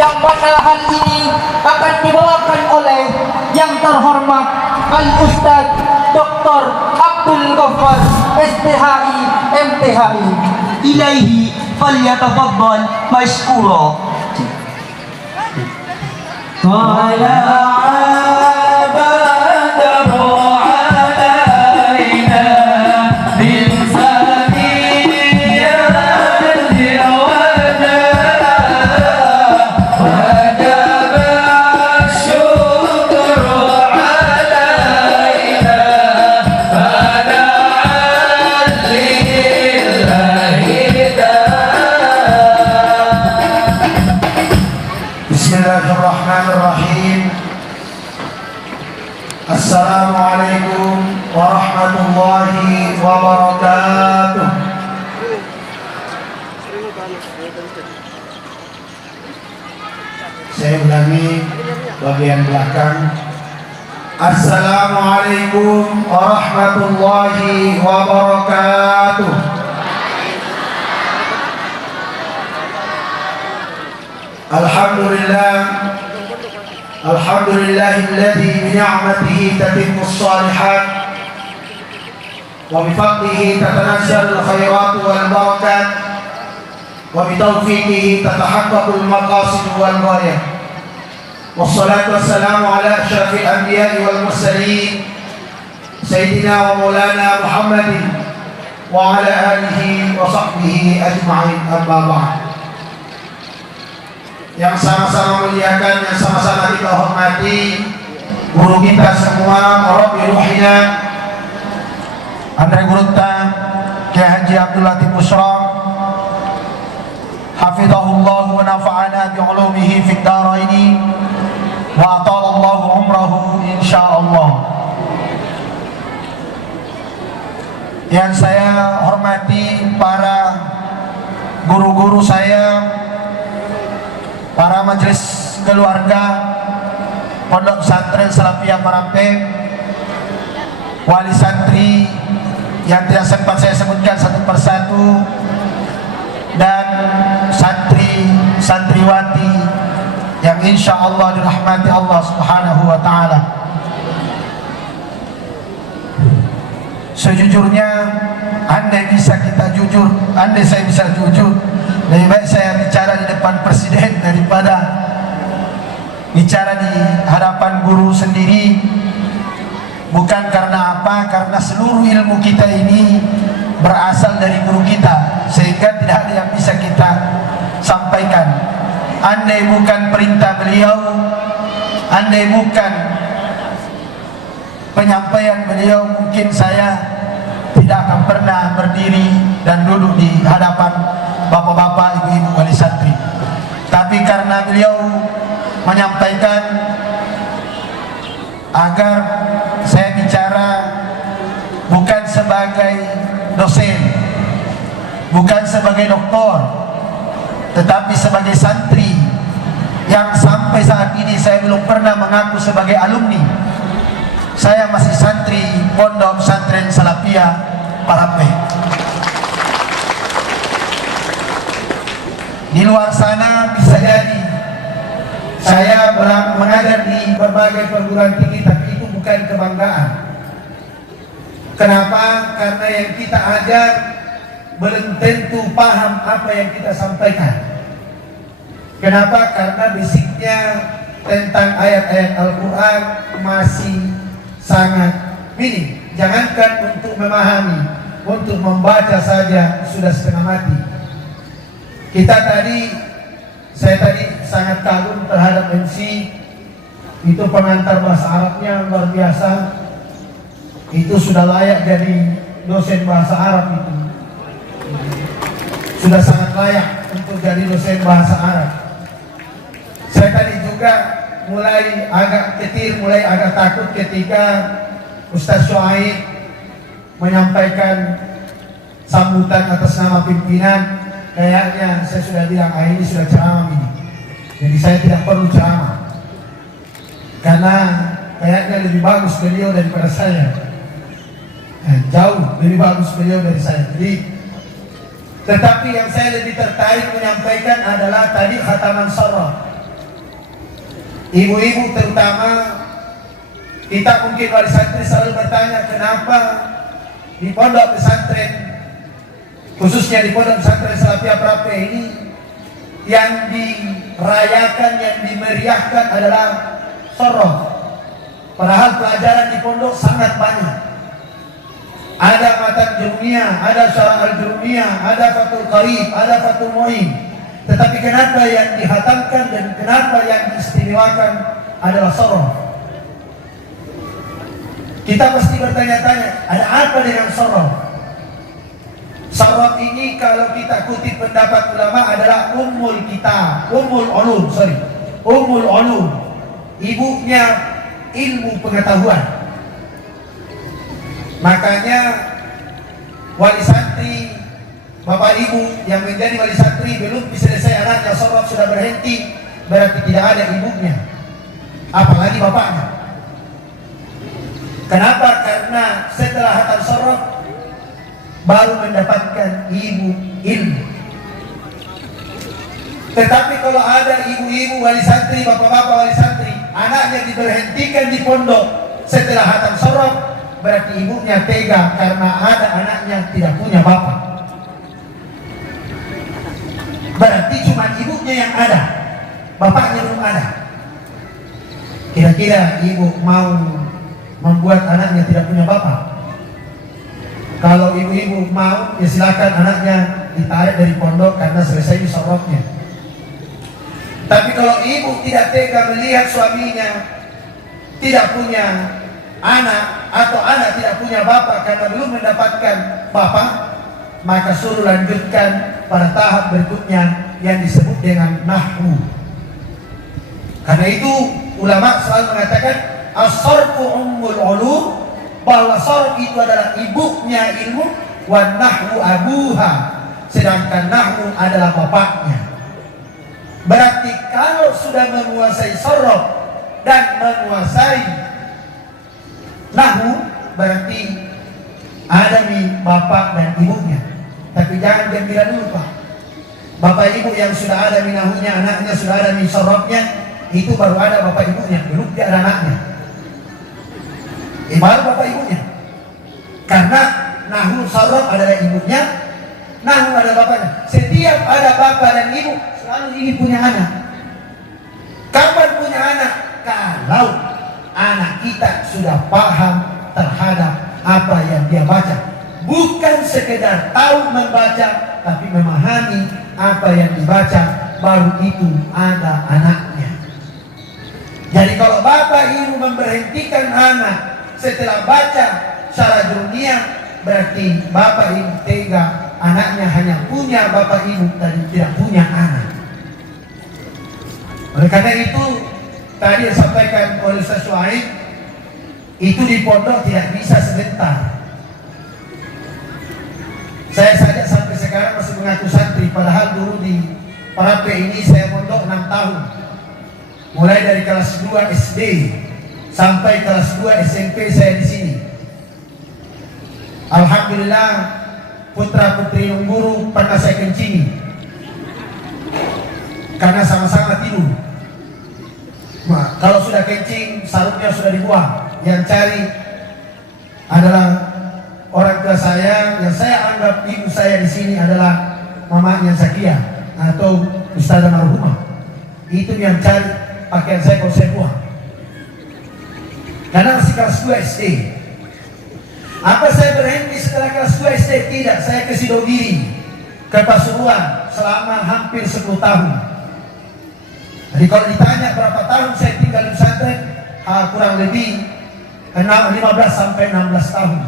yang mana hal ini akan dibawakan oleh yang terhormat Al-Ustaz Dr. Abdul Ghaffar SPHI MTHI. Ilaihi falyatafaddal mashkura. Bismillahirrahmanirrahim. Assalamualaikum warahmatullahi wabarakatuh. Saya ulangi bagian belakang. Assalamualaikum warahmatullahi wabarakatuh. Alhamdulillah, alhamdulillahilladzi bi ni'matihi tatimmu shalihat wa bi fadlihi tatanazzalu khairat wal barakat wa bi tawfiqihi tatahaqqaqu al maqasid wal ghayah. Wassalatu wassalamu ala asyrafil anbiya'i wal mursalin sayyidina wa maulana Muhammadin wa ala alihi wa sahbihi ajma'in. Amma ba'd. Yang sama-sama muliakan, yang sama-sama kita hormati guru kita semua, Rabbi Ruhina Andre Gurunta Kiai Haji Abdul Latif Busra, hafizahullah wa nafa'ana bi'ulumihi fid dharaini wa atalallahu umrahu insyaallah. Yang saya hormati para guru-guru saya, para majelis keluarga Pondok Pesantren Salafiyah Marape, wali santri yang tidak sempat saya sebutkan satu persatu, dan santri-santriwati yang insya Allah dirahmati Allah Subhanahu wa Ta'ala. Sejujurnya, andai bisa kita jujur, andai saya bisa jujur, lebih baik saya bicara di depan presiden daripada bicara di hadapan guru sendiri. Bukan karena apa, karena seluruh ilmu kita ini berasal dari guru kita, sehingga tidak ada yang bisa kita sampaikan. Andai bukan perintah beliau, andai bukan penyampaian beliau, mungkin saya tidak akan pernah berdiri dan duduk di hadapan bapak-bapak, ibu-ibu wali santri. Tapi karena beliau menyampaikan agar saya bicara bukan sebagai dosen, bukan sebagai doktor, tetapi sebagai santri yang sampai saat ini saya belum pernah mengaku sebagai alumni. Saya masih santri Pondok Pesantren Salafiyah Marape. Di luar sana bisa jadi saya mengajar di berbagai perguruan tinggi, tapi itu bukan kebanggaan. Kenapa? Karena yang kita ajar belum tentu paham apa yang kita sampaikan. Kenapa? Karena basicnya tentang ayat-ayat Al-Quran masih sangat minim. Jangankan untuk memahami, untuk membaca saja sudah setengah mati. Saya tadi sangat kagum terhadap MC. Itu pengantar bahasa Arabnya luar biasa. Itu sudah layak jadi dosen bahasa Arab itu. Sudah sangat layak untuk jadi dosen bahasa Arab. Saya tadi juga mulai agak ketir, mulai agak takut ketika Ustaz Syuaib menyampaikan sambutan atas nama pimpinan. Kayaknya saya sudah bilang, ini sudah ceramah ini. Jadi saya tidak perlu ceramah, karena kayaknya lebih bagus beliau daripada saya. Jauh lebih bagus beliau dari saya. Tetapi yang saya lebih tertarik menyampaikan adalah tadi khataman surah. Ibu-ibu terutama, kita mungkin wali santri selalu bertanya kenapa di pondok pesantren, khususnya di pondok pesantren Salafiyah Prape ini, yang dirayakan, yang dimeriahkan adalah sorof. Padahal pelajaran di pondok sangat banyak. Ada matan jurumiyah, ada syarah al-jurumiyah, ada fatul qarib, ada fatul mu'in. Tetapi kenapa yang dihatamkan dan kenapa yang diistimewakan adalah sorof? Kita pasti bertanya-tanya, ada apa dengan sorof? Sorof ini kalau kita kutip pendapat ulama adalah ummul ulum, ibunya ilmu pengetahuan. Makanya wali santri, bapak ibu yang menjadi wali santri belum selesai anaknya sorof sudah berhenti, berarti tidak ada ibunya, apalagi bapaknya. Kenapa? Karena setelah hatam sorof baru mendapatkan ilmu. Tetapi kalau ada ibu-ibu wali santri, bapak-bapak wali santri, anaknya diberhentikan di pondok setelah hatam sorof, berarti ibunya tega karena ada anaknya tidak punya bapak. Berarti cuma ibunya yang ada, bapaknya belum ada. Kira-kira ibu mau membuat anaknya tidak punya bapak? Kalau ibu-ibu mau, ya silakan anaknya ditarik dari pondok karena selesai sorofnya. Tapi kalau ibu tidak tega melihat suaminya tidak punya anak atau anak tidak punya bapak karena belum mendapatkan bapak, maka suruh lanjutkan pada tahap berikutnya yang disebut dengan nahwu. Karena itu ulama selalu mengatakan as-sarfu ummul ulum, bahwa sarf itu adalah ibunya ilmu, wa nahwu abuha, sedangkan nahwu adalah bapaknya. Berarti kalau sudah menguasai sarf dan menguasai nahwu, berarti ada nih bapak dan ibunya. Tapi jangan gembira dulu Pak. Bapak ibu yang sudah ada minahunya, anaknya sudah ada min sarafnya, itu baru ada bapak ibunya, belum dia ada anaknya. Baru bapak ibunya. Karena nahu saraf adalah ibunya, nahu adalah bapaknya. Setiap ada bapak dan ibu, selalu ingin punya anak. Kapan punya anak? Kalau anak kita sudah paham terhadap apa yang dia baca. Bukan sekedar tahu membaca, tapi memahami apa yang dibaca, baru itu ada anaknya. Jadi kalau bapak ibu memberhentikan anak setelah baca syarah dunia, berarti bapak ibu tega anaknya hanya punya bapak ibu dan tidak punya anak. Oleh karena itu tadi disampaikan oleh Ustaz Syuaib, itu di pondok tidak bisa sebentar. Saya saja sampai sekarang masih mengaku santri, padahal dulu di Prape ini saya pondok 6 tahun. Mulai dari kelas 2 SD sampai kelas 2 SMP saya di sini. Alhamdulillah putra-putri guru pernah saya kencingi. Karena sama-sama tidur. Nah, kalau sudah kencing, sarungnya sudah dibuang. Yang cari adalah orang tua saya, yang saya anggap ibu saya di sini adalah mamanya Zakia atau Ustazah Marhumah. Itu yang cari pakaian saya kalau saya buang. Karena masih kelas 2 SD. Apa saya berhenti setelah kelas 2 SD? Tidak, saya ke Sidogiri, ke Pasuruan selama hampir 10 tahun. Jadi kalau ditanya berapa tahun saya tinggal di pesantren, kurang lebih 15 sampai 16 tahun.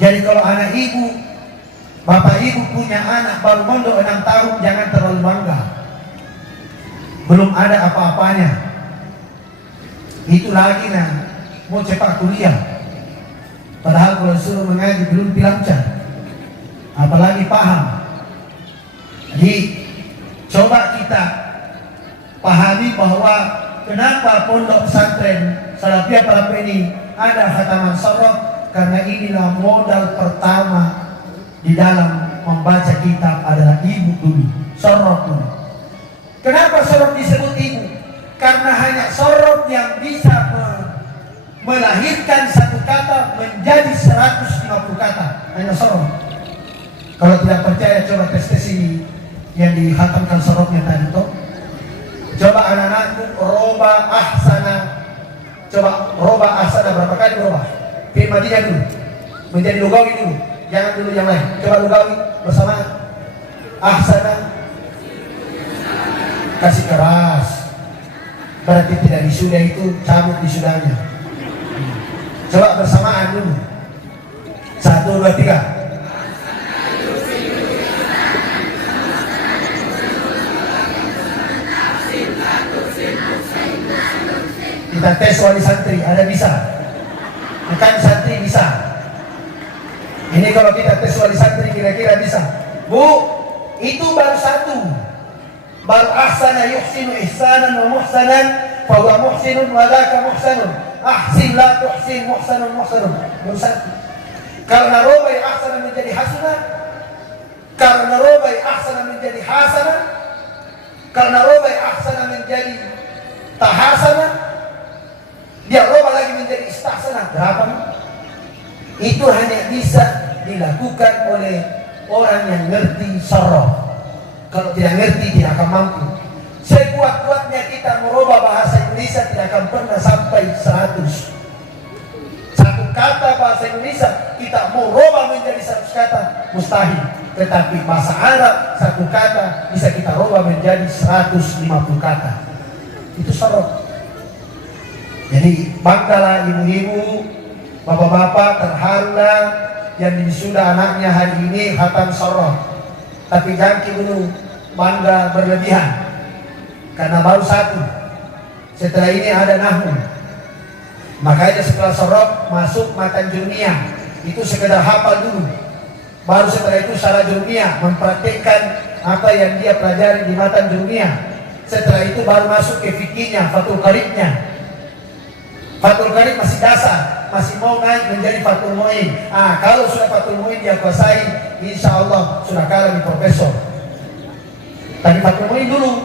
Jadi kalau anak ibu, bapak ibu punya anak baru mondok 6 tahun, jangan terlalu bangga. Belum ada apa-apanya. Itu lagi mau cepat kuliah. Padahal kalau suruh mengaji belum lancar, apalagi paham. Jadi coba kita pahami bahwa kenapa pondok pesantren Salafiyah Prape ini ada khataman sorof, karena inilah modal pertama di dalam membaca kitab adalah ibu dulu, sorof dulu. Kenapa sorof disebut ibu? karena hanya sorot yang bisa melahirkan satu kata menjadi 150 kata. Hanya sorot. Kalau tidak percaya coba tes ini yang dihatamkan sorotnya tadi toh. Coba anak-anakku roba ahsana. Coba roba ahsana berapa kali roba? Firmadinya dulu. Menjadi lugawi dulu. Jangan dulu yang lain. Coba lugawi bersama ahsana. Kasih keras. Berarti tidak disudah itu cabut disudahnya. Coba bersamaan dulu. 1, 2, 3. Kita tes wali santri, ada bisa? Bukan santri bisa. Ini kalau kita tes wali santri kira-kira bisa. Bu, itu baru 1. Baru ahsana yuhsinu ihsanan wa muhsanan fa huwa muhsinun wa laka muhsanun. Ahsin la tuhsin muhsanun muhsanun. Baru 1. Karena robai ahsana menjadi hasanah. Karena robai ahsana menjadi hasanah. Karena robai ahsana menjadi tahasana. Dia roba lagi menjadi istahsanah. Berapa? Itu hanya bisa dilakukan oleh orang yang ngerti soroh. Kalau tidak ngerti tidak akan mampu. Sekuat-kuatnya kita merubah bahasa Indonesia tidak akan pernah sampai 100. Satu kata bahasa Indonesia kita mau rubah menjadi 100 kata mustahil. Tetapi bahasa Arab satu kata bisa kita rubah menjadi 150 kata. Itu soroh. Jadi banggalah ibu-ibu, bapak-bapak, terharulah yang wisuda anaknya hari ini khatam soroh. Tapi jangan dulu bangga berlebihan, karena baru 1. Setelah ini ada nahwu. Makanya setelah soroh masuk matan jurmiyah, itu sekedar hafal dulu. Baru setelah itu secara jurmiyah mempraktikkan apa yang dia pelajari di matan jurmiyah. Setelah itu baru masuk ke fikihnya, fathul qaribnya. Fathul Qarib masih dasar, masih mau naik menjadi Fathul Mu'in. Kalau sudah Fathul Mu'in dia kuasai, insya Allah sudah kalah di profesor. Tapi Fathul Mu'in dulu.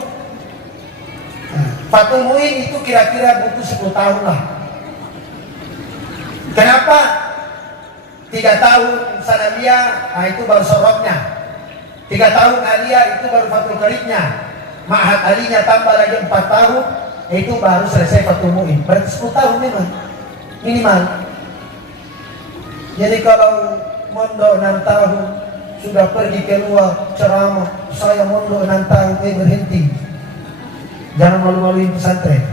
Fathul Mu'in itu kira-kira butuh 10 tahun lah. Kenapa? 3 tahun sanawiyah, itu baru sorotnya. 3 tahun aliyah, itu baru Fathul Qaribnya. Ma'had aliyah tambah lagi 4 tahun. Itu baru selesai Fathul Mu'in. Berarti 10 tahun memang minimal. Jadi kalau mondok 6 tahun sudah pergi keluar ceramah, saya mondok 6 tahun berhenti. Jangan malu-maluin pesantren.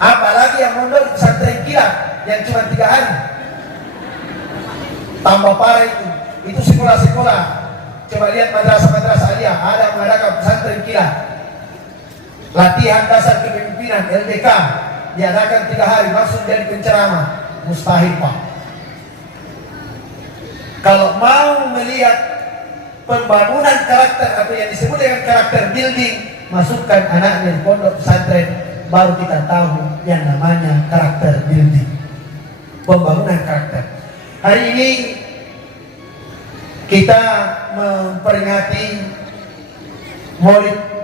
Apalagi yang mondok pesantren kilat yang cuma 3 hari. Tambah parah itu. Itu sekolah-sekolah. Coba lihat madrasah-madrasah aliyah ada mengadakan pesantren kilat. Latihan dasar kepemimpinan LDK diadakan 3 hari langsung jadi penceramah. Mustahil Pak. Kalau mau melihat pembangunan karakter atau yang disebut dengan karakter building, masukkan anaknya di pondok pesantren, baru kita tahu yang namanya karakter building, pembangunan karakter. Hari ini kita memperingati Maulid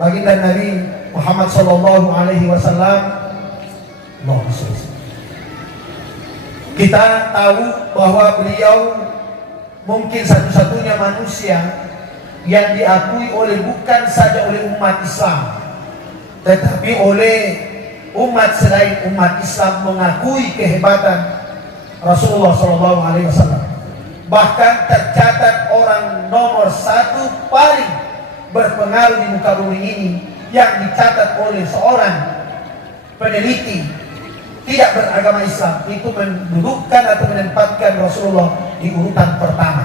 baginda Nabi Muhammad sallallahu alaihi wasallam. Kita tahu bahwa beliau mungkin satu-satunya manusia yang diakui oleh bukan saja oleh umat Islam, tetapi oleh umat selain umat Islam mengakui kehebatan Rasulullah sallallahu alaihi wasallam. Bahkan tercatat orang nomor 1 paling berpengaruh di muka bumi ini yang dicatat oleh seorang peneliti tidak beragama Islam, itu mendudukkan atau menempatkan Rasulullah di urutan pertama.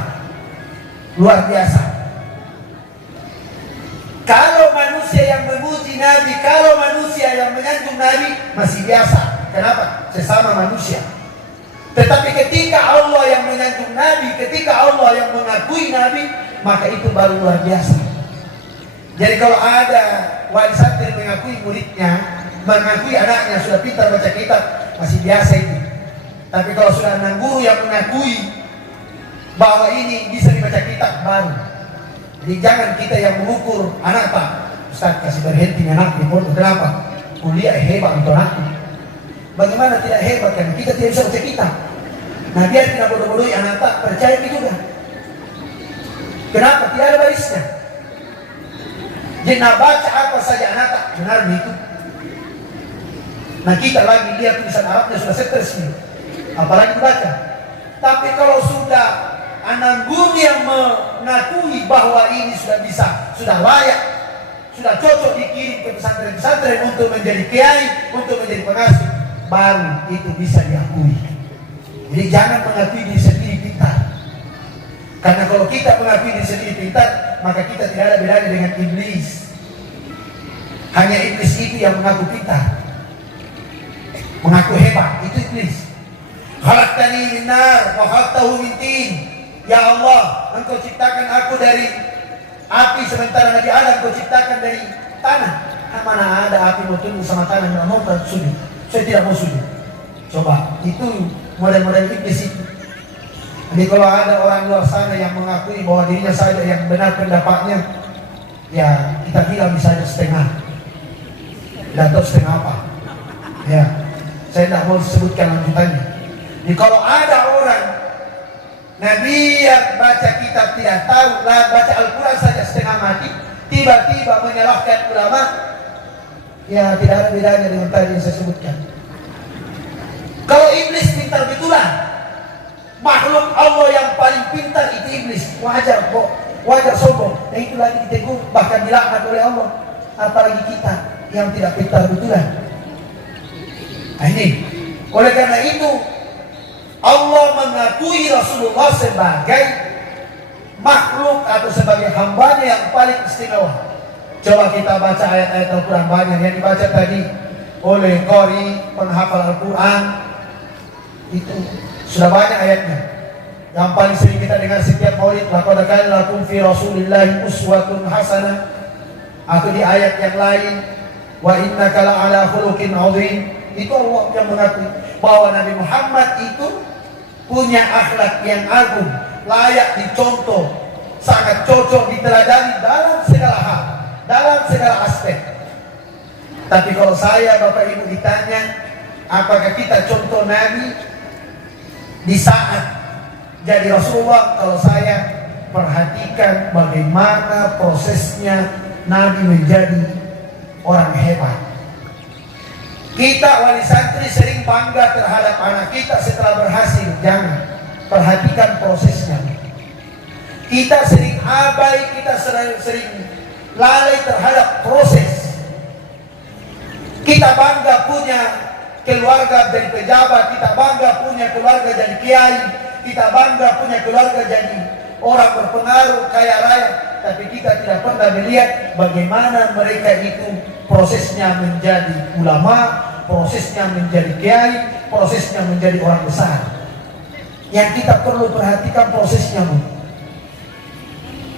Luar biasa. Kalau manusia yang memuji Nabi, kalau manusia yang menyanjung Nabi masih biasa. Kenapa? Sesama manusia. Tetapi ketika Allah yang menyanjung Nabi, ketika Allah yang mengakui Nabi, maka itu baru luar biasa. Jadi kalau ada wali santri mengakui muridnya, mengakui anaknya sudah pintar baca kitab, masih biasa itu. Tapi kalau sudah anak guru yang mengakui bahwa ini bisa dibaca kitab, baru. Jadi jangan kita yang mengukur anak Pak, Ustaz kasih berhenti anak di pondok. Kenapa? Kuliah hebat untuk anakku. Bagaimana tidak hebat kan? Kita tidak bisa baca kitab. Nah dia tidak bodoh-bodohi anak tak percaya itu juga. Kenapa? Tidak ada barisnya. Jadi nak baca apa saja anak tak benar itu. Nah kita lagi lihat tulisan Arabnya sudah stres nih. Apalagi baca. Tapi kalau sudah anak guru yang mengakui bahwa ini sudah bisa, sudah layak, sudah cocok dikirim ke pesantren-pesantren untuk menjadi kiai, untuk menjadi pengasuh, baru itu bisa diakui. Jadi jangan mengakui diri sendiri pintar. Karena kalau kita mengakui diri sendiri pintar, maka kita tidak ada bedanya dengan iblis. Hanya iblis itu yang mengaku pintar, mengaku hebat, itu iblis. Khalaqtani min nar wa khalaqtahu min tin. Ya Allah, Engkau ciptakan aku dari api, sementara Nabi Adam Engkau ciptakan dari tanah. Mana ada api mau tunduk sama tanah, tidak mau sujud. Saya tidak mau sujud. Coba, itu model-model iblis itu. Jadi kalau ada orang luar sana yang mengakui bahwa dirinya saja yang benar pendapatnya, ya kita bilang bisa aja setengah. Tidak tahu setengah apa. Ya, saya tidak mau sebutkan lanjutannya. Jadi kalau ada orang Nabi yang baca kitab tidak tahu, lah baca Al-Quran saja setengah mati, tiba-tiba menyalahkan ulama, ya tidak ada bedanya dengan tadi yang saya sebutkan. Kalau iblis pintar betulan, makhluk Allah yang paling pintar itu iblis, wajar kok, wajar sombong. Dan itu lagi ditegur, bahkan dilaknat oleh Allah. Apalagi kita yang tidak pintar betulan. Nah ini, oleh karena itu Allah mengakui Rasulullah sebagai makhluk atau sebagai hambanya yang paling istimewa. Coba kita baca ayat-ayat Al-Quran banyak yang dibaca tadi oleh Qori, penghafal Al-Quran. Itu sudah banyak ayatnya. Yang paling sering kita dengar setiap maulid, laqad kana lakum fi Rasulillahi uswatun hasanah. Atau di ayat yang lain, wa innaka la'ala khuluqin 'adzim. Itu Allah yang mengakui bahwa Nabi Muhammad itu punya akhlak yang agung, layak dicontoh, sangat cocok diteladani dalam segala hal, dalam segala aspek. Tapi kalau saya, Bapak Ibu ditanya, apakah kita contoh Nabi di saat jadi Rasulullah? Kalau saya perhatikan bagaimana prosesnya Nabi menjadi orang hebat. Kita wali santri sering bangga terhadap anak kita setelah berhasil. Jangan, perhatikan prosesnya. Kita sering abai, kita sering lalai terhadap proses. Kita bangga punya keluarga jadi pejabat, kita bangga punya keluarga jadi kiai, kita bangga punya keluarga jadi orang berpengaruh, kaya raya. Tapi kita tidak pernah melihat bagaimana mereka itu prosesnya menjadi ulama, prosesnya menjadi kiai, prosesnya menjadi orang besar. Yang kita perlu perhatikan prosesnya, Bu.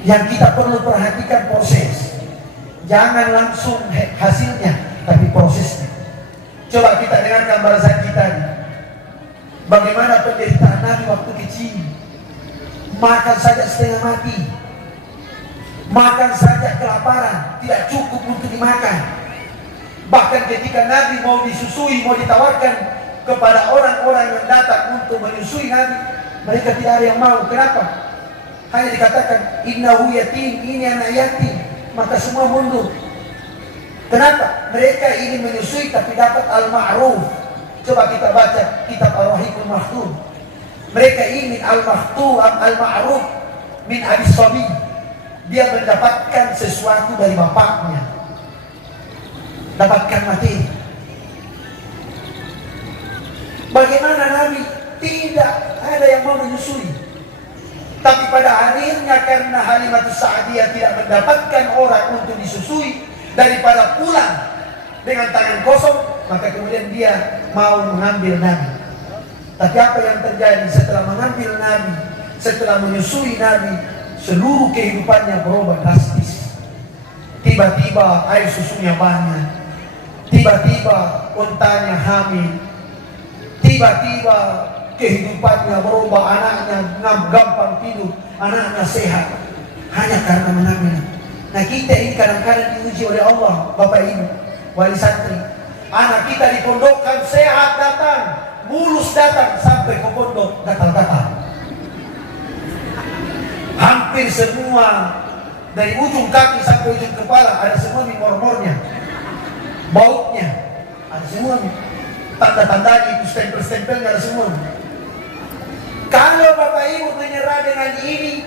Yang kita perlu perhatikan proses. Jangan langsung hasilnya, tapi prosesnya. Coba kita dengarkan balasan kita ini. Bagaimana penderitaan Nabi waktu kecil. Makan saja setengah mati. Makan saja kelaparan, tidak cukup untuk dimakan. Bahkan ketika Nabi mau disusui, mau ditawarkan kepada orang-orang yang datang untuk menyusui Nabi, mereka tidak ada yang mau. Kenapa? Hanya dikatakan innahu yatim, ini anak yatim. Maka semua mundur. Kenapa? Mereka ingin menyusui tapi dapat al-ma'ruf. Coba kita baca kitab Ar-Rahiqul Maktum. Mereka ingin al-ma'ruf min Abi Sabi. Dia mendapatkan sesuatu dari bapaknya, dapatkan materi. Bagaimana Nabi tidak ada yang mau menyusui, tapi pada akhirnya karena Halimatus Sa'diyah tidak mendapatkan orang untuk disusui, daripada pulang dengan tangan kosong, maka kemudian dia mau mengambil Nabi. Tapi apa yang terjadi setelah mengambil Nabi, setelah menyusui Nabi? Seluruh kehidupannya berubah drastis. Tiba-tiba air susunya banyak, tiba-tiba untanya hamil, tiba-tiba kehidupannya berubah, anaknya gampang tidur, anaknya sehat, hanya karena mengambil. Nah kita ini kadang-kadang diuji oleh Allah, Bapak Ibu, wali santri. Anak kita dipondokkan sehat datang, mulus datang, sampai ke pondok gatal-gatal. Hampir semua dari ujung kaki sampai ujung kepala ada semua mor-mornya, bautnya ada semua, tanda-tandanya itu stempel-stempelnya ada semua. Kalau Bapak Ibu menyerah dengan ini,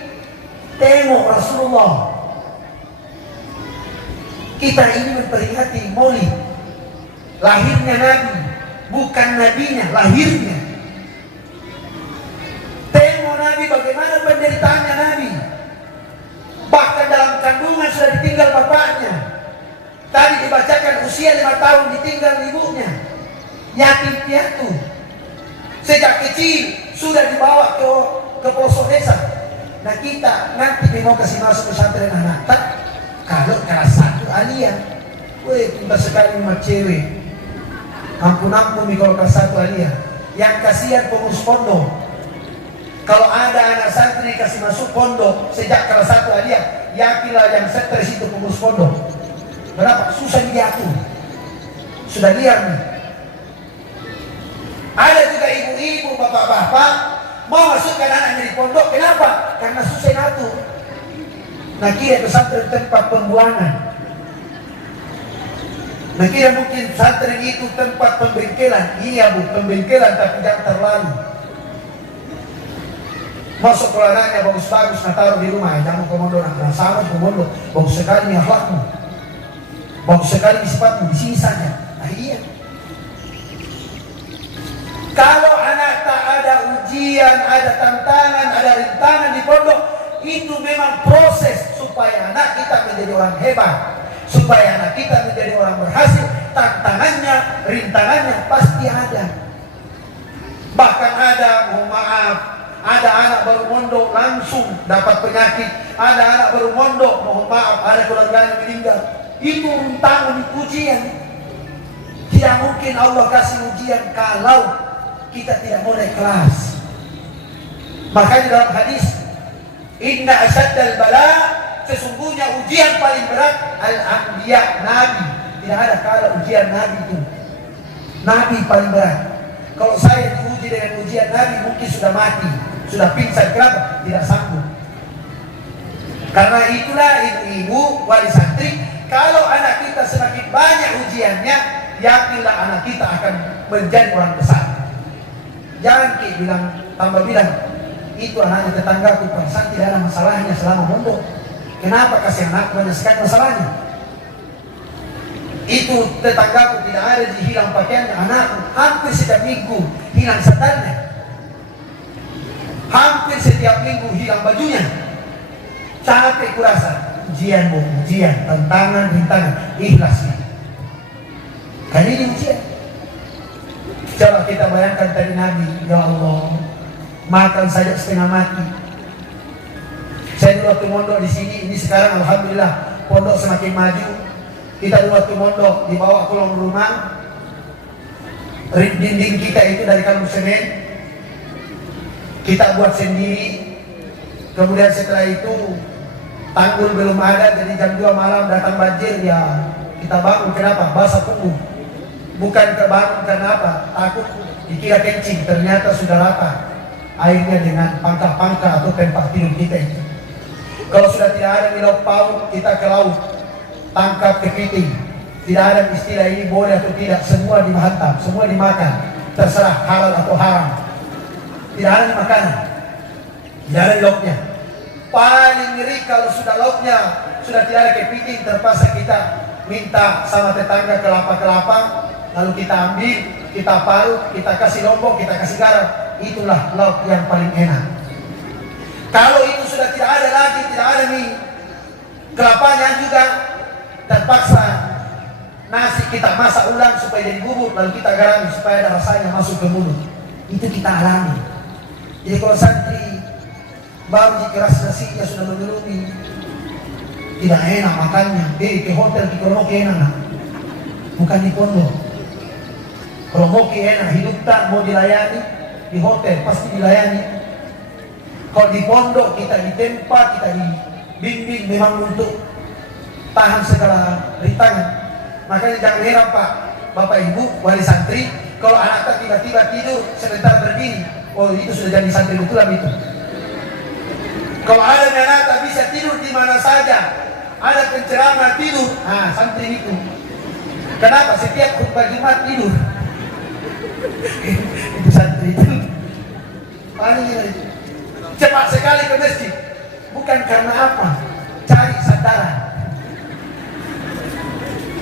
tengok Rasulullah. Kita ini memperingati Maulid, lahirnya Nabi, bukan nabinya, lahirnya. Tengok Nabi bagaimana penderitaannya Nabi. Bahkan dalam kandungan sudah ditinggal bapaknya. Tadi dibacakan usia 5 tahun ditinggal ibunya, yatim piatu. Sejak kecil sudah dibawa ke pelosok desa. Nah kita nanti mau kasih masuk pesantren anak. Kalau kelas 1 aliyah, weh pintar sekali sama cewek. Ampun-ampun kalau kelas 1 aliyah. Yang kasihan pengurus pondok. Kalau ada anak santri kasih masuk pondok sejak kelas 1 aliyah, yakinlah yang stres itu pengurus pondok. Berapa susah diatur. Sudah liar nih. Ada juga ibu-ibu, bapak-bapak mau masukkan anaknya di pondok. Kenapa? Karena susah ngatur. Nah kira pesantren tempat pembuangan. Nah kira mungkin pesantren itu tempat pembengkelan. Iya bu, pembengkelan tapi jangan terlalu. Masuk keluarganya bagus-bagus, nah taruh di rumah. Jangan komodo, nah sama komodo. Bagus sekali nih akhlakmu, bagus sekali sifatmu, di sini saja. Nah iya. Kalau anak tak ada ujian, ada tantangan, ada rintangan di pondok, itu memang proses supaya anak kita menjadi orang hebat, supaya anak kita menjadi orang berhasil. Tantangannya, rintangannya pasti ada. Bahkan ada, mohon maaf, ada anak baru mondok langsung dapat penyakit, ada anak baru mondok, mohon maaf, ada keluarganya meninggal. Itu rintangan ujian. Tidak mungkin Allah kasih ujian kalau kita tidak mau naik kelas. Makanya dalam hadis, inna asyaddal bala, sesungguhnya ujian paling berat al-anbiya, nabi. Tidak ada kala ujian nabi itu. Nabi paling berat. Kalau saya diuji dengan ujian nabi mungkin sudah mati, sudah pingsan. Kenapa? Tidak sanggup. Karena itulah ibu-ibu wali santri, kalau anak kita semakin banyak ujiannya, yakinlah anak kita akan menjadi orang besar. Jangan bilang, tambah bilang, itu anaknya tetanggaku perasaan tidak ada masalahnya selama mondok. Kenapa kasih anak banyak sekali masalahnya? Itu tetanggaku tidak ada hilang pakaiannya, anakku hampir setiap minggu hilang sandalnya, hampir setiap minggu hilang bajunya. Capek kurasa, ujian bu, ujian, tantangan, rintangan, ikhlas. Kan ini ujian. Coba kita bayangkan tadi Nabi, ya Allah, makan saja setengah mati. Saya dulu waktu mondok di sini, ini sekarang alhamdulillah pondok semakin maju. Kita dulu waktu mondok dibawa kolong rumah, dinding kita itu dari kalung semen, kita buat sendiri. Kemudian setelah itu tanggul belum ada, jadi jam 2 malam datang banjir, ya kita bangun. Kenapa? Basah punggung. Bukan kebangun karena apa? Takut dikira kencing, ternyata sudah rata airnya dengan pangkah-pangkah atau tempat tidur kita itu. Kalau sudah tidak ada minum paut, kita ke laut, tangkap kepiting. Tidak ada istilah ini boleh atau tidak, semua dihantam, semua dimakan, terserah halal atau haram. Tidak ada makanan, tidak ada lauknya. Paling ngeri kalau sudah lauknya sudah tidak ada kepiting, terpaksa kita minta sama tetangga kelapa-kelapa. Lalu kita ambil, kita parut, kita kasih lombok, kita kasih garam. Itulah lauk yang paling enak. Kalau itu sudah tidak ada lagi, tidak ada mie, kelapanya juga, terpaksa nasi kita masak ulang supaya jadi bubur, lalu kita garami supaya ada rasanya masuk ke mulut. Itu kita alami. Jadi kalau santri baru dikeras nasinya sudah menyerupi, tidak enak makannya. Di hotel di Kromoki enak, bukan di pondok. Kromoki enak, hidup tak mau dilayani, di hotel pasti dilayani. Kalau di pondok kita di tempat, kita dibimbing memang untuk tahan segala rintangan. Makanya jangan heran Pak, Bapak Ibu, wali santri, kalau anak tiba-tiba tidur sebentar berdiri, oh itu sudah jadi santri betulan itu. Kalau ada anak bisa tidur di mana saja, ada penceramah tidur, santri itu. Kenapa? Setiap khutbah Jumat tidur. Itu santri itu. Paling itu. Cepat sekali ke masjid. Bukan karena apa? Cari sandaran.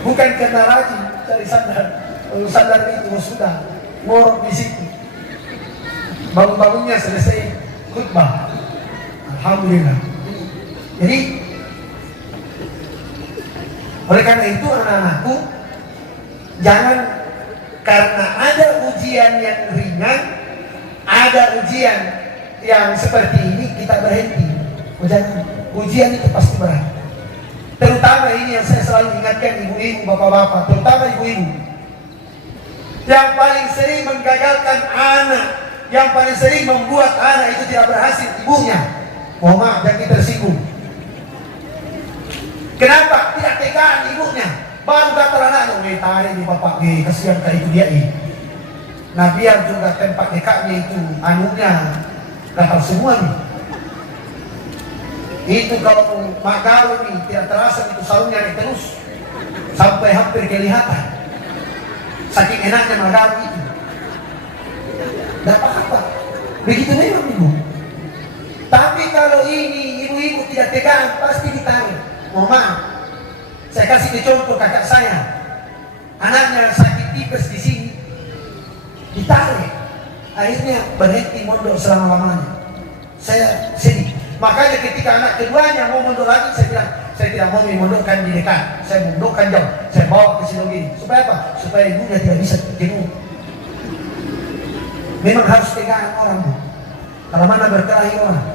Bukan karena rajin cari sandar. Kalau sandar itu sudah ngorok di situ. Bangun-bangunnya selesai khutbah. Alhamdulillah. Jadi oleh karena itu anak-anakku, jangan karena ada ujian yang ringan, ada ujian yang seperti ini kita berhenti. Jangan, ujian itu pasti berat. Terutama ini yang saya selalu ingatkan ibu-ibu, bapak-bapak, terutama ibu-ibu. Yang paling sering menggagalkan anak, yang paling sering membuat anak itu tidak berhasil, ibunya. Mohon maaf, jangan tersinggung. Kenapa? Tidak tegaan ibunya. Baru kata anaknya, tarik nih bapak, kasihan kayak itu dia ini. Nah biar juga tempat dekatnya itu, anunya, gatal semua nih. Itu kalau mak garu nih, tidak terasa itu sarungnya naik terus. Sampai hampir kelihatan. Saking enaknya mak garu itu. Tidak apa-apa. Begitu memang ibu. Tapi kalau ini ibu-ibu tidak tegaan, pasti ditarik. Mohon maaf. Saya kasih contoh kakak saya. Anaknya sakit tipes di sini. Ditarik. Akhirnya berhenti mondok selama-lamanya. Saya sedih. Makanya ketika anak keduanya mau mondok lagi, saya bilang, saya tidak mau memondokkan di dekat. Saya mondokkan jauh. Saya bawa ke sini gini. Supaya apa? Supaya ibunya tidak bisa jenuh. Memang harus tegaan orang, Bu. Kalau mana berkelahi orang.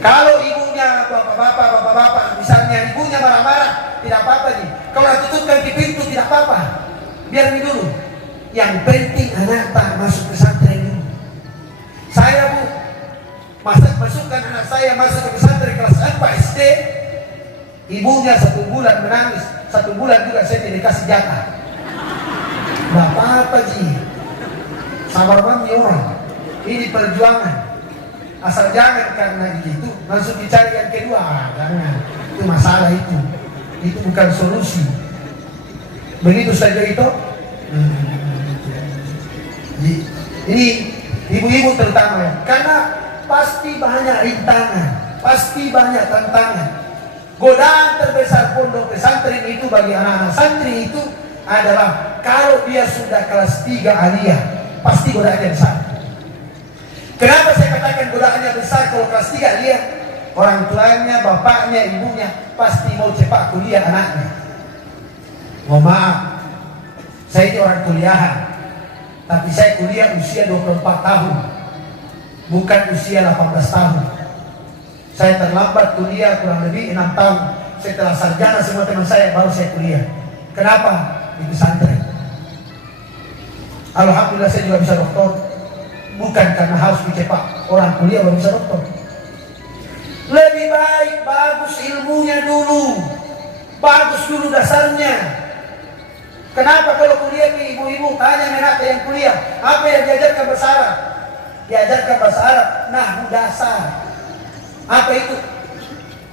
Kalau ibunya bapak-bapak, misalnya ibunya marah-marah, tidak apa-apa nih. Kalau tutupkan di pintu tidak apa-apa. Biar ini dulu. Yang penting anak tak masuk pesantren dulu. Saya, Bu, masukkan anak saya masuk ke pesantren kelas 4 SD. Ibunya 1 bulan menangis, 1 bulan juga saya tidak kasih jatah. Tidak apa-apa Ji. Sabar banget orang. Ini perjuangan. Asal jangan karena itu langsung dicari yang kedua. Jangan. Itu masalah itu. Itu bukan solusi. Begitu saja itu. Ini ibu-ibu terutama ya. Karena pasti banyak rintangan, pasti banyak tantangan. Godaan terbesar pondok pesantren itu bagi anak-anak santri itu adalah kalau dia sudah kelas 3 aliyah, pasti godaannya besar. Kenapa saya katakan godaannya besar kalau kelas 3 aliyah? Orang tuanya, bapaknya, ibunya pasti mau cepat kuliah anaknya. Mohon maaf, saya ini orang kuliahan, tapi saya kuliah usia 24 tahun. Bukan usia 18 tahun. Saya terlambat kuliah kurang lebih 6 tahun. Setelah sarjana semua teman saya baru saya kuliah. Kenapa? Di pesantren. Alhamdulillah saya juga bisa doktor. Bukan karena harus cepat orang kuliah baru bisa doktor. Lebih baik bagus ilmunya dulu. Bagus dulu dasarnya. Kenapa kalau kuliah nih ibu-ibu tanya menata yang kuliah, apa yang diajarkan bahasa Arab? Diajarkan bahasa Arab, nahwu dasar. Apa itu?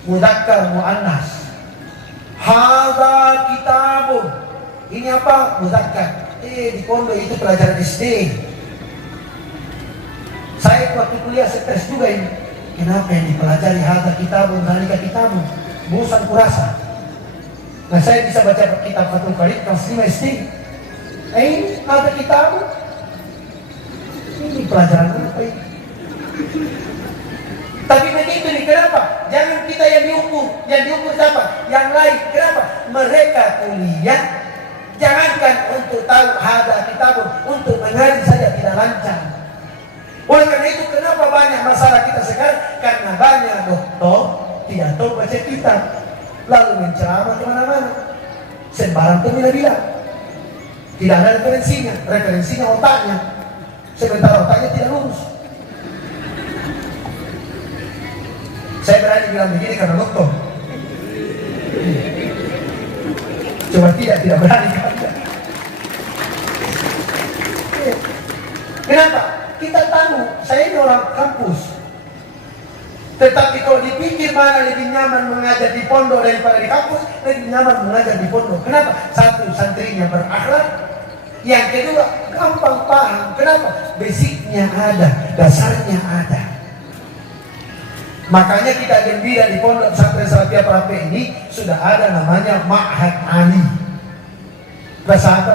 Mudzakkar muannas. Hadza kitabun. Ini apa? Mudzakkar. Di pondok itu pelajaran SD. Saya waktu kuliah stres juga ini. Kenapa yang dipelajari hadza kitabun, dzalika kitabun? Bosan kurasa. Nah saya bisa baca kitab Fathul Qarib kelas 5 SD. Ini hadza kitabun. Ini pelajaran apa ini? Tapi begitu nih, kenapa? Jangan kita yang diukur siapa? Yang lain. Kenapa? Mereka kuliah, jangankan untuk tahu hadza kitabun, untuk mengaji saja tidak lancar. Oleh karena itu, kenapa banyak masalah kita sekarang? Karena banyak dokter tidak tahu baca kitab, lalu menceramah kemana-mana, sembarang itu bilang tidak ada referensinya otaknya. Sementara otaknya tidak lurus. Saya berani bilang begini karena dokter. Coba tidak berani kata. Kenapa? Kita tahu, saya ini orang kampus. Tetapi kalau dipikir mana lebih nyaman mengajar di pondok daripada di kampus, lebih nyaman mengajar di pondok. Kenapa? Satu, santrinya berakhlak. Yang kedua, gampang paham. Kenapa? Basicnya ada, dasarnya ada. Makanya kita gembira di pondok pesantren Salafiyah Prape ini sudah ada namanya Ma'had Ali. Bahasa apa?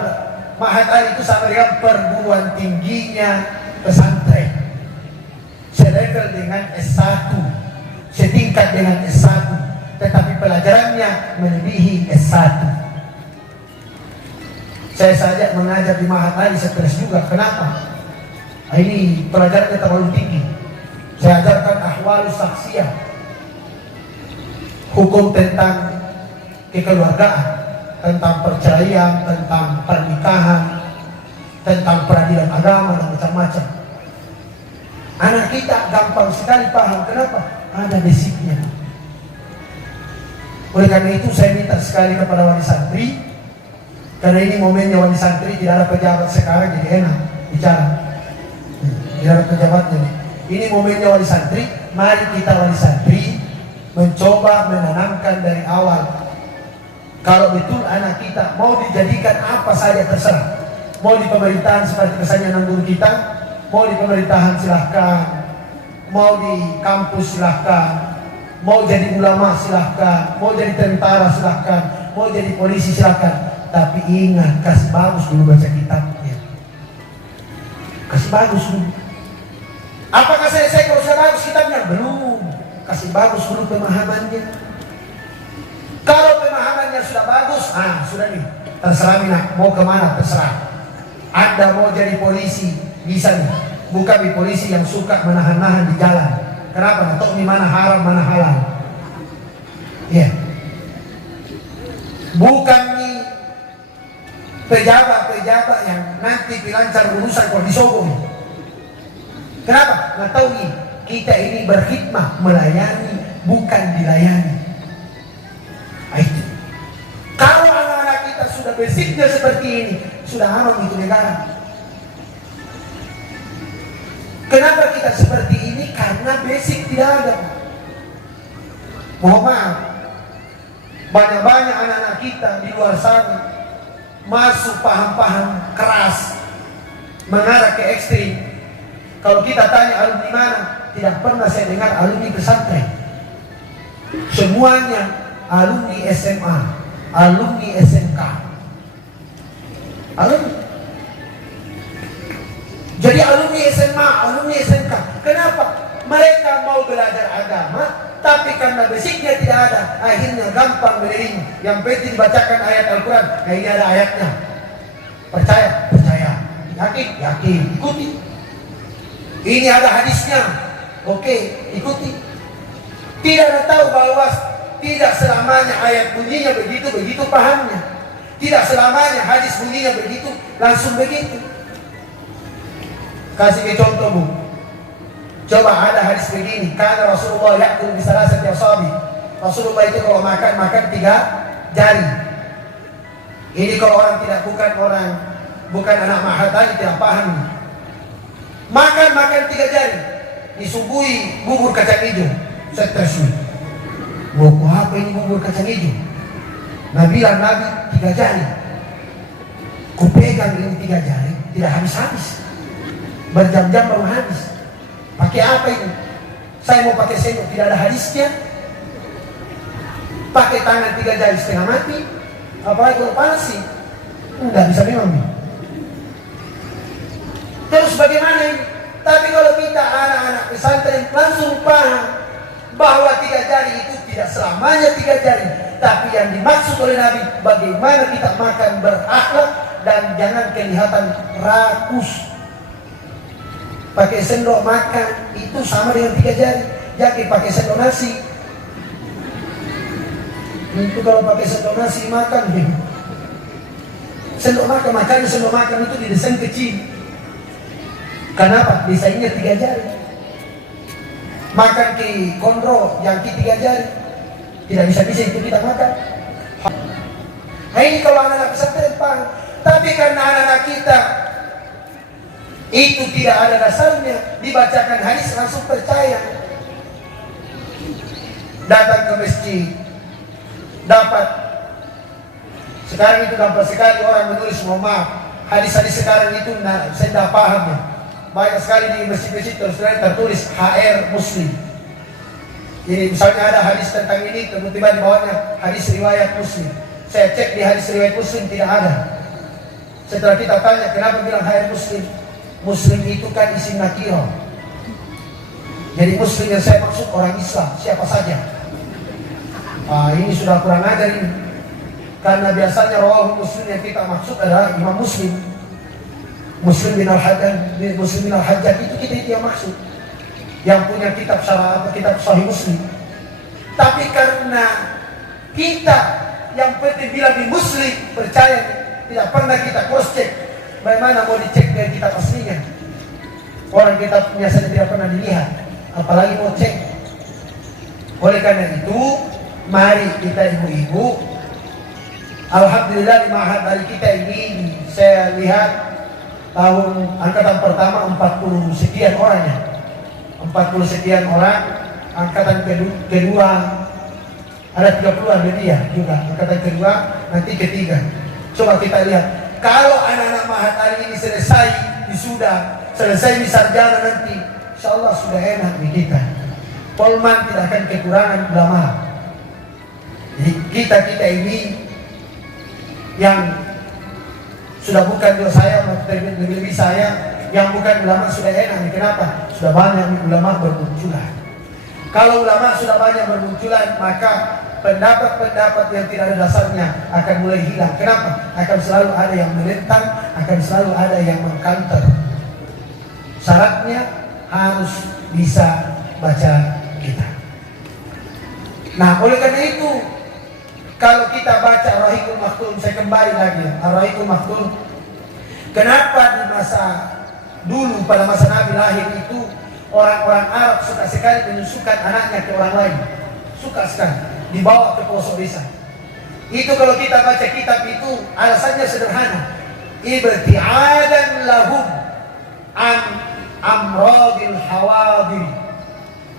Ma'had Ali itu sama dengan perguruan tingginya pesantren. Selevel dengan S1, setingkat dengan S1, tetapi pelajarannya melebihi S1. Saya saja mengajar di Ma'had Ali stres juga. Kenapa? Ini pelajarannya terlalu tinggi. Saya ajarkan ahwalus saksiyah, hukum tentang kekeluargaan, tentang perceraian, tentang pernikahan, tentang peradilan agama dan macam-macam. Anak kita gampang sekali paham. Kenapa? Ada basicnya. Oleh karena itu saya minta sekali kepada wali santri, karena ini momennya wali santri, tidak ada pejabat sekarang jadi enak bicara. Tidak ada pejabatnya nih. Ini momennya wali santri. Mari kita wali santri mencoba menanamkan dari awal. Kalau betul anak kita mau dijadikan apa saja terserah. Mau di pemerintahan seperti pesannya enam guru kita, mau di pemerintahan silahkan, mau di kampus silahkan, mau jadi ulama silahkan, mau jadi tentara silahkan, mau jadi polisi silahkan. Tapi ingat, kasih bagus dulu baca kitabnya. Kasih bagus dulu. Apakah saya kalau sudah bagus kitabnya? Belum. Kasih bagus dulu pemahamannya. Kalau pemahamannya sudah bagus, sudah nih. Terserah Mina, mau kemana terserah. Anda mau jadi polisi, bisa nih. Bukan di polisi yang suka menahan-nahan di jalan. Kenapa? Tahu di mana haram, mana halal. Ya. Bukan nih pejabat-pejabat yang nanti pilancar urusan kalau disogong. Kenapa? Nggak tahu nih, kita ini berkhidmah, melayani, bukan dilayani. Itu. Kalau anak-anak kita sudah basicnya seperti ini, sudah aman itu negara. Kenapa kita seperti ini? Karena basic tidak ada. Mohon maaf, banyak-banyak anak-anak kita di luar sana masuk paham-paham keras, mengarah ke ekstrim. Kalau kita tanya alumni mana, tidak pernah saya dengar alumni pesantren. Semuanya alumni SMA, alumni SMK, alumni. Jadi alumni SMA, alumni SMK. Kenapa? Mereka mau belajar agama, tapi karena basicnya tidak ada, akhirnya gampang menerima. Yang penting bacakan ayat Al-Quran. Nah, ini ada ayatnya. Percaya? Percaya. Yakin? Yakin. Ikuti. Ini ada hadisnya. Oke, ikuti. Tidak ada tahu bahwa tidak selamanya ayat bunyinya begitu pahamnya. Tidak selamanya hadis bunyinya begitu, langsung begitu. Kasih contoh Bu. Coba ada hadis begini, karena Rasulullah ya'kul bisalasati asabi. Rasulullah itu kalau makan 3 jari. Ini kalau orang bukan anak Ma'had Ali tidak paham. Makan 3 jari, disuguhi bubur kacang hijau. Stres. Mau apa ini bubur kacang hijau? Nabi 3 jari. Kupegang ini 3 jari, tidak habis-habis. Berjam-jam baru habis. Pakai apa itu? Saya mau pakai sendok, tidak ada hadisnya. Pakai tangan 3 jari setengah mati. Apalagi kalau palsi, enggak bisa memang. Terus bagaimana ini? Tapi kalau kita anak-anak pesantren langsung paham bahwa 3 jari itu tidak selamanya 3 jari, tapi yang dimaksud oleh Nabi bagaimana kita makan berakhlak dan jangan kelihatan rakus. Pakai sendok makan itu sama dengan 3 jari. Jadi pakai sendok nasi. Itu kalau pakai sendok nasi makan deh. Sendok makan itu didesain kecil. Kenapa? Desainnya 3 jari. Makan ke kondro yang ke 3 jari. Tidak bisa itu kita makan. Nah, ini kalau anak-anak pesantren paham. Tapi karena anak-anak kita itu tidak ada dasarnya, dibacakan hadis langsung percaya. Datang ke masjid, dapat. Sekarang itu gampang sekali orang menulis mohon maaf. Hadis-hadis sekarang itu saya tidak paham ya. Banyak sekali di masjid-masjid tertulis HR Muslim. Jadi misalnya ada hadis tentang ini, tiba-tiba di bawahnya hadis riwayat Muslim. Saya cek di hadis riwayat Muslim tidak ada. Setelah kita tanya kenapa bilang HR Muslim, Muslim itu kan isim nakirah. Jadi Muslim yang saya maksud orang Islam, siapa saja. Ini sudah kurang ajar ini. Karena biasanya rawahul Muslim yang kita maksud adalah Imam Muslim. Muslim bin Al-Hajjaj itu yang maksud. Yang punya kitab Sahih Muslim. Tapi karena kita yang penting bilang di Muslim, percaya tidak pernah kita cross check. Bagaimana mau dicek dari kitab aslinya? Orang kitab biasanya tidak pernah dilihat, apalagi mau cek. Oleh karena itu, mari kita ibu-ibu, alhamdulillah di Ma'had dari kita ini, saya lihat tahun angkatan pertama 40 sekian orangnya. 40 sekian orang, angkatan kedua ada 30-an lebih ya juga, angkatan kedua, nanti ketiga. Coba kita lihat, kalau anak-anak Ma'had hari ini selesai wisuda, selesai sarjana nanti, insya Allah sudah enak di kita. Polman tidak akan kekurangan ulama. Jadi kita ini yang sudah bukan juga saya, lebih saya, yang bukan ulama sudah enak. Kenapa? Sudah banyak ulama bermunculan. Kalau ulama sudah banyak bermunculan, maka pendapat-pendapat yang tidak ada dasarnya akan mulai hilang. Kenapa? Akan selalu ada yang menentang, akan selalu ada yang mengkanter. Syaratnya harus bisa baca kitab. Nah, oleh karena itu, kalau kita baca Ar-Rahiqul Maktum, saya kembali lagi, Ar-Rahiqul Maktum, kenapa di masa dulu pada masa Nabi lahir itu orang-orang Arab suka sekali menyusukan anaknya ke orang lain, suka sekali dibawa ke pelosok desa. Itu kalau kita baca kitab itu alasannya sederhana, ibti'adan lahum an amradil hawadir,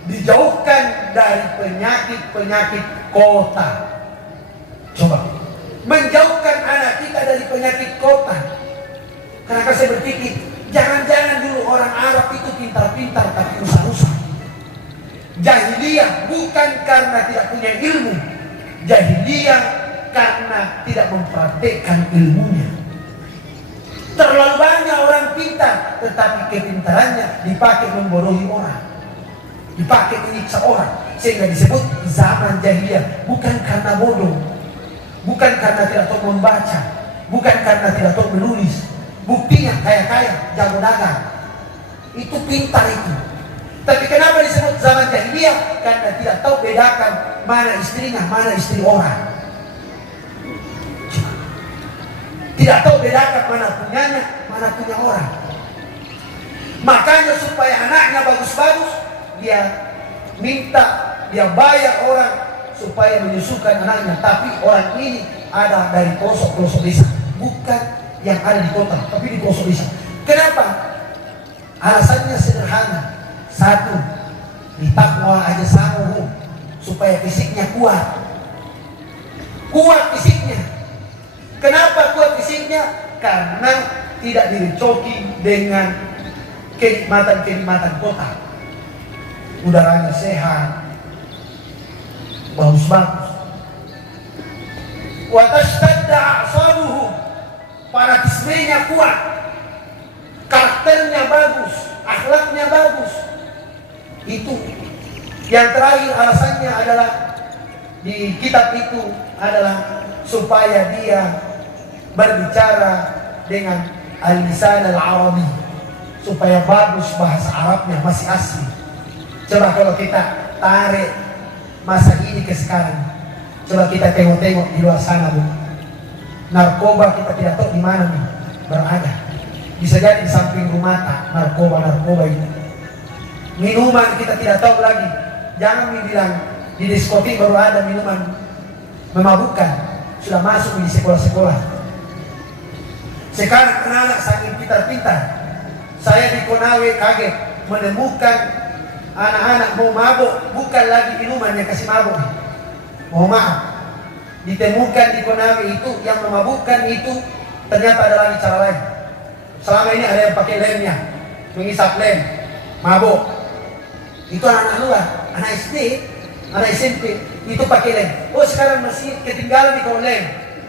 dijauhkan dari penyakit-penyakit kota. Coba menjauhkan anak kita dari penyakit kota. Karena saya berpikir, jangan-jangan dulu orang Arab itu pintar-pintar tapi rusak-rusak. Jahiliyah bukan karena tidak punya ilmu, jahiliyah karena tidak mempraktekkan ilmunya. Terlalu banyak orang pintar, tetapi kepintarannya dipakai membodohi orang, dipakai menyiksa orang, sehingga disebut zaman jahiliyah. Bukan karena bodoh, bukan karena tidak tahu membaca, bukan karena tidak tahu menulis. Buktinya kaya-kaya, jago dagang, itu pintar itu. Tapi kenapa disebut zaman jahiliyah? Karena tidak tahu bedakan mana istrinya, mana istri orang. Tidak tahu bedakan mana punyanya, mana punya orang. Makanya supaya anaknya bagus-bagus, dia minta, dia bayar orang supaya menyusukan anaknya. Tapi orang ini ada dari pelosok-pelosok desa, bukan yang ada di kota, tapi di pelosok desa. Kenapa? Alasannya sederhana. Satu, ditakwa aja sanggup supaya fisiknya kuat. Kuat fisiknya. Kenapa kuat fisiknya? Karena tidak direcoki dengan kenikmatan-kenikmatan kota. Udaranya sehat, bagus-bagus. Wa tashtadda a'sabuhum, fanatismenya kuat, karakternya bagus, akhlaknya bagus. Itu yang terakhir alasannya adalah di kitab itu adalah supaya dia berbicara dengan al-lisan al-arabi, supaya bagus bahasa Arabnya, masih asli. Coba kalau kita tarik masa ini ke sekarang, coba kita tengok-tengok di luar sana, Bu. Narkoba kita tidak tahu di mana nih berada. Bisa jadi di samping rumah narkoba itu. Minuman kita tidak tahu lagi. Jangan bilang di diskotik baru ada minuman memabukkan. sudah masuk di sekolah-sekolah. Sekarang anak-anak saking pintar-pintar. Saya di Konawe kaget menemukan anak-anak mau mabuk, bukan lagi minuman yang kasih mabuk. Mohon maaf, ditemukan di Konawe itu yang memabukkan itu ternyata ada lagi cara lain. Selama ini ada yang pakai lemnya, mengisap lem, mabuk. Itu anak-anak luar, anak SD, anak SMP, itu pakai lem. Oh sekarang masih ketinggalan di kalau lem.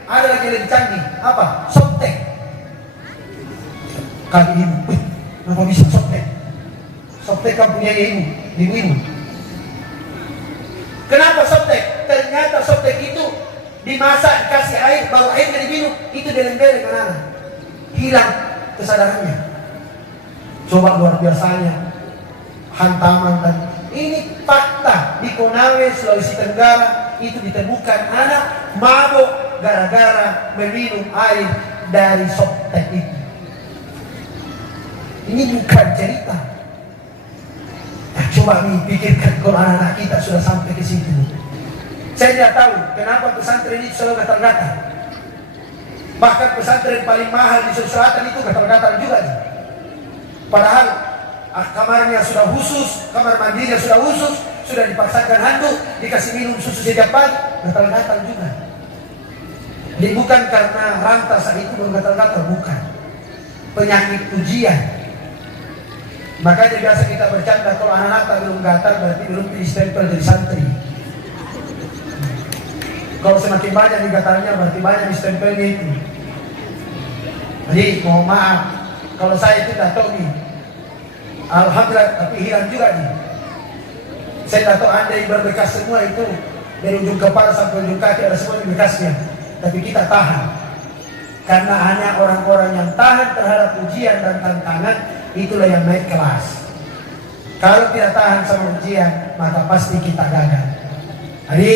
Ada lagi lem canggih, apa? Softtek. Kali ibu, kenapa bisa softtek? Softtek kan punya ibu. Kenapa softtek? Ternyata softtek itu dimasak, kasih air, baru airnya diminum, itu deleng-deleng anak-anak. Hilang kesadarannya. Coba luar biasanya hantaman dan ini fakta di Konawe, Sulawesi Tenggara itu ditemukan anak mabuk gara-gara meminum air dari softtek itu. Ini bukan cerita. Nah, coba nih pikirkan kalau anak-anak kita sudah sampai ke situ. Saya tidak tahu kenapa pesantren itu selalu gatal-gatal. Bahkan pesantren paling mahal di Sulawesi Selatan itu gatal-gatal juga nih. Padahal kamarnya sudah khusus, kamar mandinya sudah khusus, sudah dipasangkan handuk, dikasih minum susu setiap pagi, gatal-gatal juga. Jadi bukan karena rantas saat itu gatal-gatal, bukan. Penyakit ujian. Makanya biasa kita bercanda kalau anak-anak belum gatal berarti belum distempel dari santri. Kalau semakin banyak nih gatalnya berarti banyak distempelnya itu. Jadi mohon maaf kalau saya itu tidak tahu nih. Alhamdulillah tapi hilang juga nih. Saya tidak tahu anda yang berbekas semua itu dari ujung kepala sampai ujung kaki ada semua bekasnya. Tapi kita tahan. Karena hanya orang-orang yang tahan terhadap ujian dan tantangan itulah yang naik kelas. Kalau tidak tahan sama ujian maka pasti kita gagal. Jadi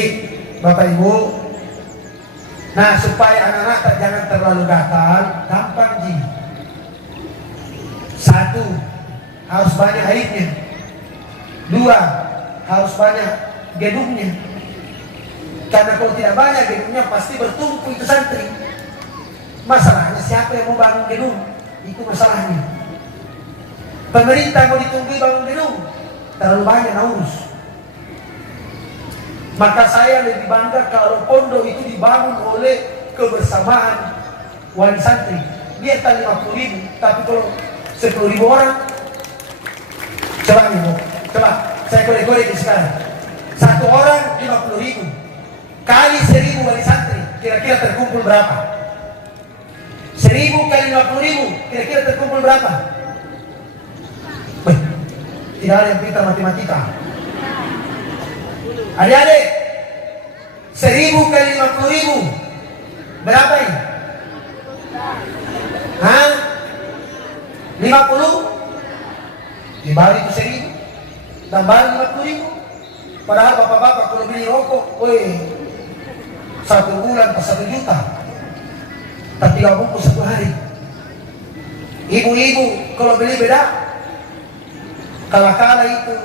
Bapak Ibu, nah supaya anak-anak jangan terlalu gatal, gampang ji. Satu, harus banyak airnya. Dua, harus banyak gedungnya. Karena kalau tidak banyak gedungnya pasti bertumpu itu santri. Masalahnya siapa yang mau bangun gedung? Itu masalahnya. Pemerintah mau ditunggu bangun gedung, terlalu banyak urus. Maka saya lebih bangga kalau pondok itu dibangun oleh kebersamaan wali santri. Dia tak 50.000, tapi kalau 10.000 orang, coba nih, coba saya korek-korek sekarang. Satu orang 50.000 kali 1.000 wali santri, kira-kira terkumpul berapa? 1.000 kali 50.000, kira-kira terkumpul berapa? Tidak ada yang pintar matematika. Adik-adik, 1.000 kali 50.000 berapa ini? Hah? 50? Dibalik itu 1.000 dan balik 50.000. Padahal bapak-bapak kalau beli rokok, woi, 1 bulan pas 1 juta. Tapi 3 bungkus 1 hari. Ibu-ibu kalau beli beda. Kala-kala itu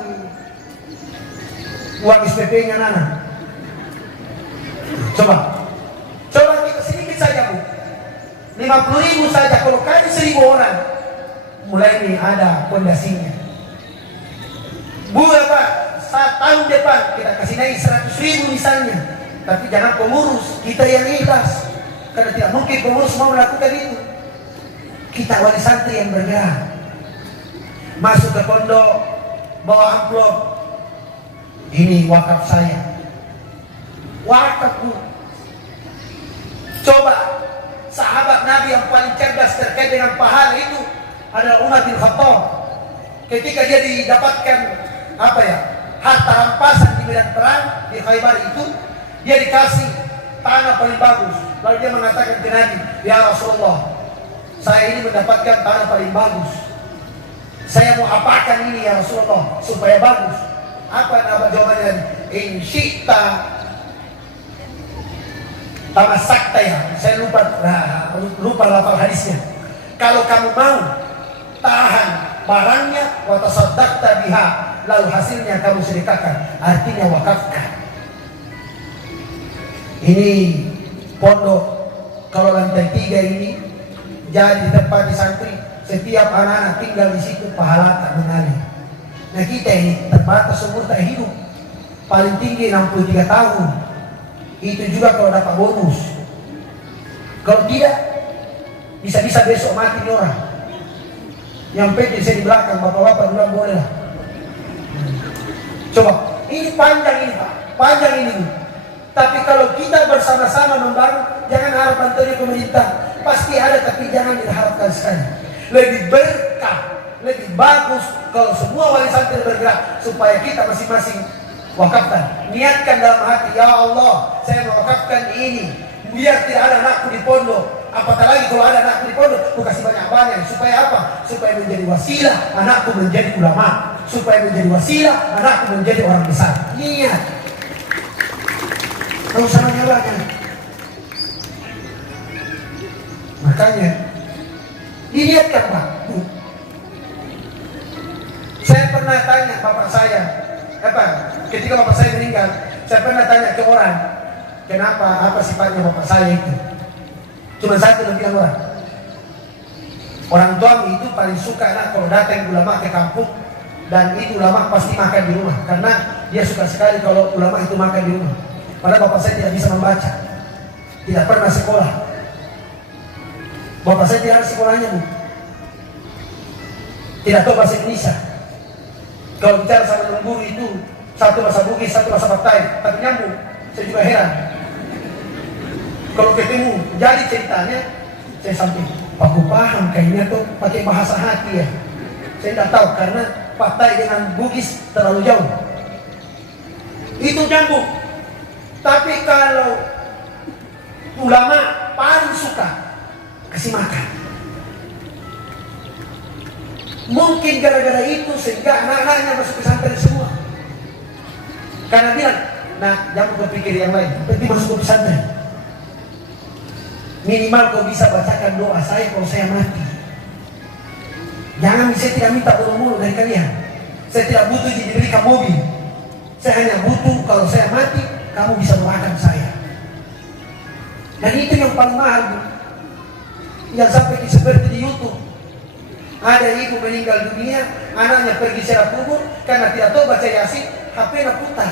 uang SPP-nya Nana. Coba kita sedikit saja Bu. 50.000 saja kalau kali 1.000 orang, mulai nih ada pondasinya. Bu Pak, tahun depan kita kasih naik 100.000 misalnya. Tapi jangan pengurus, kita yang ikhlas. Karena tidak mungkin pengurus mau melakukan itu. Kita wali santri yang bergerak. Masuk ke pondok, bawa amplop. Ini wakaf saya. Wakaf Bu. Coba sahabat Nabi yang paling cerdas terkait dengan pahala itu adalah Umar bin Khattab. Ketika dia didapatkan harta rampasan di medan perang di Khaybar itu, dia dikasih tanah paling bagus. Lalu dia mengatakan ke Nabi, ya Rasulullah, saya ini mendapatkan tanah paling bagus. Saya mau apakan ini ya Rasulullah supaya bagus? Apa jawabannya? In syi'ta tamasakta ya. Saya lupa lafal hadisnya. Kalau kamu mau tahan barangnya wa tasaddaqta biha, lalu hasilnya kamu sedekahkan, artinya wakafkan. Ini pondok kalau lantai 3 ini jadi tempat di santri, setiap anak-anak tinggal di situ pahala tak mengalir. Nah kita ini terbatas umur tak hidup, paling tinggi 63 tahun. Itu juga kalau dapat bonus. Kalau tidak, bisa-bisa besok mati nih orang. Yang penting saya di belakang, bapak-bapak bilang boleh lah. Coba, ini panjang ini Pak, panjang ini Bu. Tapi kalau kita bersama-sama membangun, jangan harap bantuan pemerintah. Pasti ada, tapi jangan diharapkan sekali. Lebih berkah, lebih bagus kalau semua wali santri bergerak, supaya kita masing-masing wakafkan. Niatkan dalam hati, ya Allah, saya mewakafkan ini, biar tidak ada anakku di pondok. Apatah lagi kalau ada anakku di pondok, aku kasih banyak-banyak. Supaya apa? Supaya menjadi wasilah anakku menjadi ulama. Supaya menjadi wasilah anakku menjadi orang besar. Niat. Kalau sama nyalanya. Makanya diniatkan Pak. Saya pernah tanya bapak saya, ketika bapak saya meninggal, saya pernah tanya ke orang, kenapa, apa sifatnya bapak saya itu? Cuma satu yang bilang orang tua itu paling suka anak kalau datang ulama ke kampung, dan itu ulama pasti makan di rumah, karena dia suka sekali kalau ulama itu makan di rumah. Padahal bapak saya tidak bisa membaca, tidak pernah sekolah. Bapak saya tidak ada sekolahnya Bu, tidak tahu bahasa Indonesia. Kalau bicara sama lembur itu satu bahasa Bugis, satu bahasa Batai, tapi nyambung. Saya juga heran. Kalau ketemu, jadi ceritanya saya sampai, aku paham kayaknya tuh pakai bahasa hati ya. Saya tidak tahu karena Batai dengan Bugis terlalu jauh. Itu nyambung. Tapi kalau ulama paling suka kasih makan. Mungkin gara-gara itu sehingga anak-anaknya masuk pesantren semua. Karena bilang, nah jangan berpikir yang lain, penting masuk ke pesantren. Minimal kau bisa bacakan doa saya kalau saya mati. Jangan, saya tidak minta mulu-mulu dari kalian. Saya tidak butuh diberikan mobil. Saya hanya butuh kalau saya mati, kamu bisa doakan saya. Dan itu yang paling mahal. Yang sampai seperti di YouTube. Ada ibu meninggal dunia, anaknya pergi ziarah kubur karena tidak tahu baca Yasin, HP-nya putar.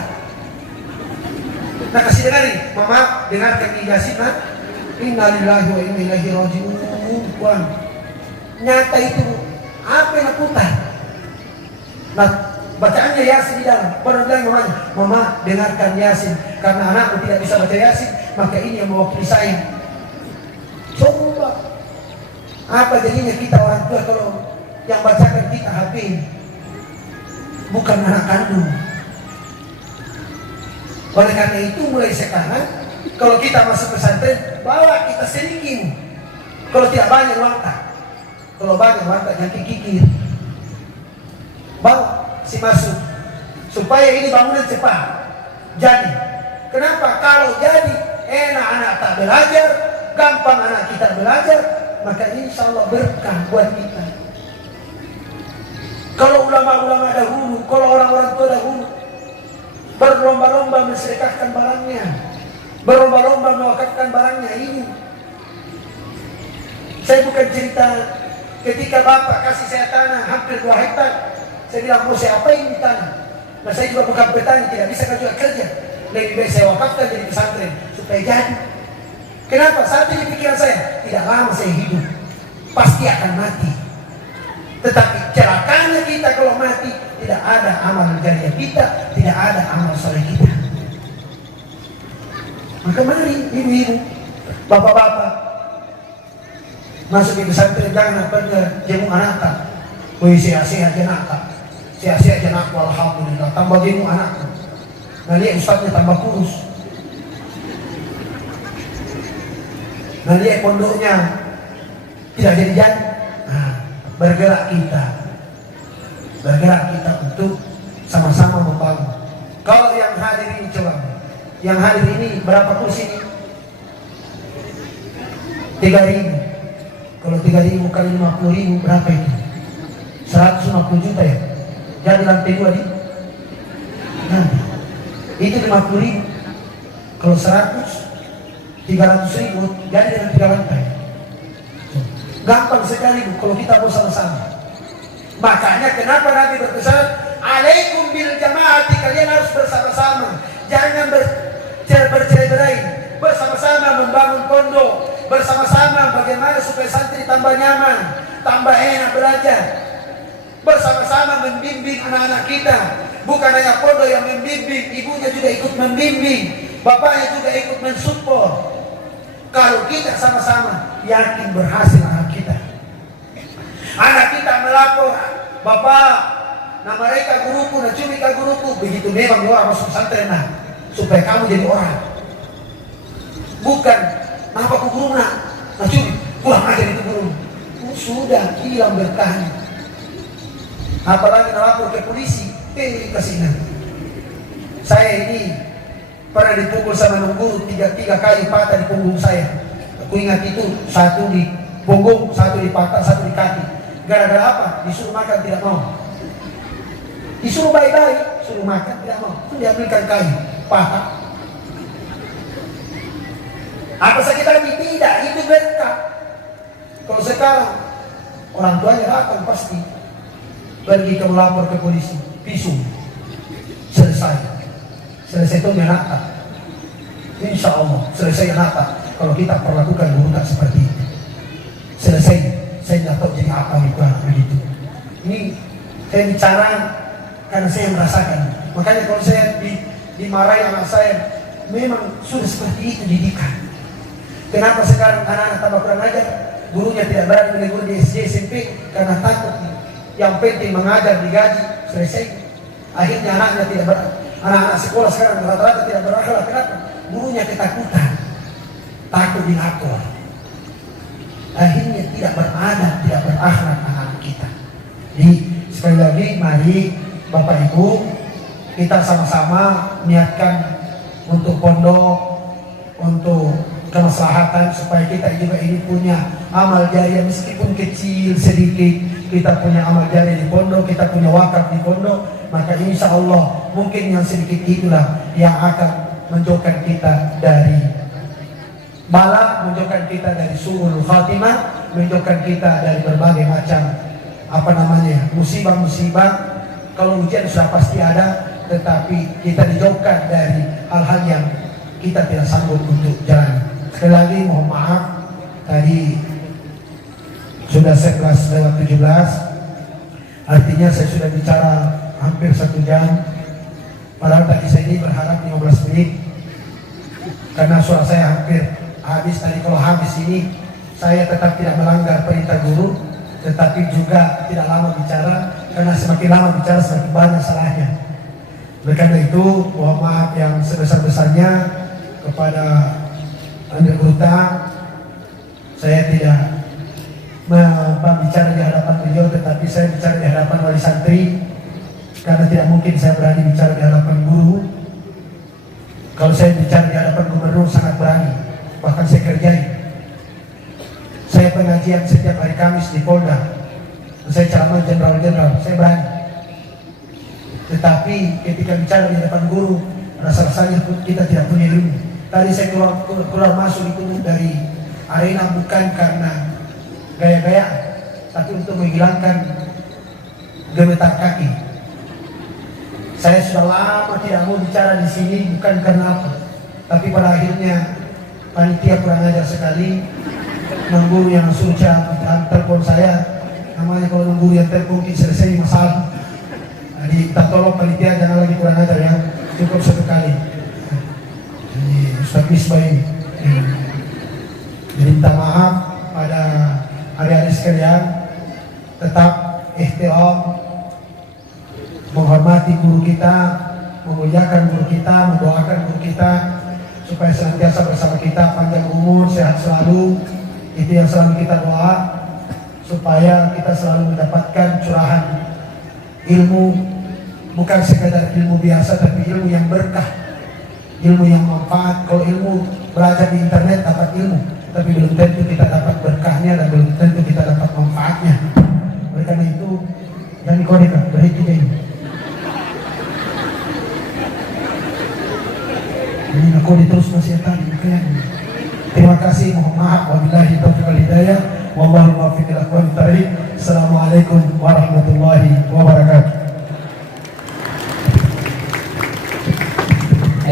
Nah kasih dengarin, mama dengarkan Yasin, nah, innalillahi wa inna ilaihi raji'un. Nyata itu, HP-nya putar. Nah bacaannya Yasin di dalam. Baru bilang mamanya, mama dengarkan Yasin karena anakku tidak bisa baca Yasin, maka ini yang mewakili saya. Coba. Apa jadinya kita orang tua kalau yang bacakan kita HP, bukan anak kandung. Oleh karena itu mulai sekarang kalau kita masuk pesantren, bawa kita sedikit. Kalau tidak banyak wantak, kalau banyak wantak yang kikir, bawa si masuk supaya ini bangunan cepat. Jadi kenapa? Kalau jadi enak anak tak belajar, gampang anak kita belajar, maka insya Allah berkah buat kita. Kalau ulama-ulama dahulu, kalau orang-orang tua dahulu berlomba-lomba mensedekahkan barangnya, berlomba-lomba mewakafkan barangnya ini. Saya bukan cerita ketika bapak kasih saya tanah hampir 2 hektar, saya bilang mau saya apain di tanah. Nah saya juga bukan petani, tidak bisa juga kerja. Lebih baik saya wakafkan jadi pesantren supaya jadi. Kenapa? Satu di pikiran saya, tidak lama saya hidup, pasti akan mati. Tetapi celakanya kita kalau mati, tidak ada amal jariah kita, tidak ada amal soleh kita. Maka mari ibu-ibu, bapak-bapak, masuk di pesantren jangan pernah jenguk anak. Woi sehat-sehat jenaka, sehat-sehat jenaka, alhamdulillah. Tambah jenguk anakku. Nah lihat ustaznya tambah kurus. Nah lihat pondoknya tidak jadi-jadi. Nah, bergerak kita untuk sama-sama membangun. Kalau yang hadir ini coba, yang hadir ini berapa kursi ini? 3.000. Kalau 3.000 kali 50.000 berapa itu? 150 juta ya. Jadi lantai 2 di nanti. Itu 50.000. Kalau 100 300.000 jadi dengan 3 lantai. Gampang sekali Bu kalau kita bersama-sama. Makanya kenapa Nabi berpesan, alaikum bil jamaati, kalian harus bersama-sama. Jangan bercerai-berai. Bersama-sama membangun pondok. Bersama-sama bagaimana supaya santri tambah nyaman, tambah enak belajar. Bersama-sama membimbing anak-anak kita. Bukan hanya pondok yang membimbing, ibunya juga ikut membimbing, bapaknya juga ikut mensupport. Kalau kita sama-sama, yakin berhasil anak kita. Anak kita melapor, bapak, nama mereka guruku, nak cumi ka guruku. Begitu memang orang masuk pesantren nah, supaya kamu jadi orang. Bukan, nama ku guru nak cumi, pulang aja itu guru. Sudah hilang berkahnya. Apalagi melapor ke polisi, kasihan. Saya ini pernah dipukul sama guru 3 kali patah di punggung saya. Aku ingat itu, satu di punggung, satu di patah, satu di kaki. Gara-gara apa? Disuruh makan tidak mau. Disuruh baik-baik, suruh makan tidak mau. Itu diambilkan kayu, patah. Apa sakit lagi? Tidak, itu berkah. Kalau sekarang orang tuanya datang pasti pergi ke melapor ke polisi, pisum, selesai itu menata. Insya Allah selesai menata. Kalau kita perlakukan guru tak seperti itu, selesai. Saya tidak tahu jadi apa gitu begitu. Ini saya bicara karena saya merasakan. Makanya kalau saya dimarahi anak saya, memang sudah seperti itu didikan. Kenapa sekarang anak-anak tambah kurang ajar? Gurunya tidak berani menegur di SD, SMP karena takut. Yang penting mengajar digaji, selesai. Akhirnya anaknya tidak berani. Anak-anak sekolah sekarang rata-rata tidak berakhlak. Kenapa? Gurunya ketakutan, takut dilapor. Akhirnya tidak beradab, tidak berakhlak anak-anak kita. Jadi sekali lagi, mari Bapak Ibu kita sama-sama niatkan untuk pondok, untuk kemaslahatan supaya kita juga ini punya amal jariah meskipun kecil sedikit. Kita punya amal jariah di pondok, kita punya wakaf di pondok, maka insya Allah mungkin yang sedikit itulah yang akan menjauhkan kita dari bala, menjauhkan kita dari su'ul khatimah, menjauhkan kita dari berbagai macam musibah-musibah. Kalau ujian sudah pasti ada, tetapi kita dijauhkan dari hal-hal yang kita tidak sanggup untuk jalan. Sekali lagi mohon maaf, tadi sudah 11:17, artinya saya sudah bicara hampir 1 jam. Padahal tadi saya ini berharap 15 menit, karena suara saya hampir habis. Tadi kalau habis ini saya tetap tidak melanggar perintah guru, tetapi juga tidak lama bicara, karena semakin lama bicara semakin banyak salahnya. Oleh karena itu mohon maaf yang sebesar-besarnya kepada Anda Gurta. Saya tidak bicara di hadapan beliau, tetapi saya bicara di hadapan wali santri, karena tidak mungkin saya berani bicara di hadapan guru. Kalau saya bicara di hadapan gubernur sangat berani, bahkan saya kerjain. Saya pengajian setiap hari Kamis di Polda, saya ceramah jenderal-jenderal, saya berani. Tetapi ketika bicara di hadapan guru, rasa-rasanya kita tidak punya ilmu. Tadi saya keluar masuk itu dari arena bukan karena gaya-gaya, tapi untuk menghilangkan gemetar kaki. Saya sudah lama tidak mau bicara di sini, bukan karena apa, tapi pada akhirnya panitia kurang ajar sekali. Guru yang suruh telepon saya, namanya kalau guru yang telepon mungkin selesai masalah. Jadi kita tolong panitia jangan lagi kurang ajar ya, cukup 1 kali. Jadi Ustaz Misbah ini. Jadi minta maaf pada adik-adik sekalian, tetap ihtiram, menghormati guru kita, memuliakan guru kita, mendoakan guru kita supaya senantiasa bersama kita, panjang umur, sehat selalu. Itu yang selalu kita doa, supaya kita selalu mendapatkan curahan ilmu, bukan sekadar ilmu biasa, tapi ilmu yang berkah, ilmu yang manfaat. Kalau ilmu belajar di internet dapat ilmu, tapi belum tentu kita dapat berkahnya dan belum tentu kita dapat manfaatnya. Oleh karena itu jangan dikorek, berhenti ini. Ini aku terus masih tadi, makanya Wabillahi taufiq wal hidayah. Wallahu muwaffiq ila aqwamit thariq. Assalamualaikum warahmatullahi wabarakatuh.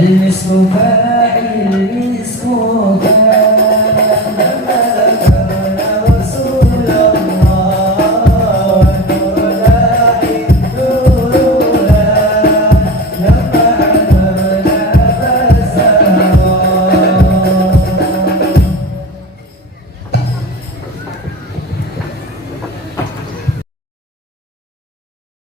المسك فاعل المسك فاعل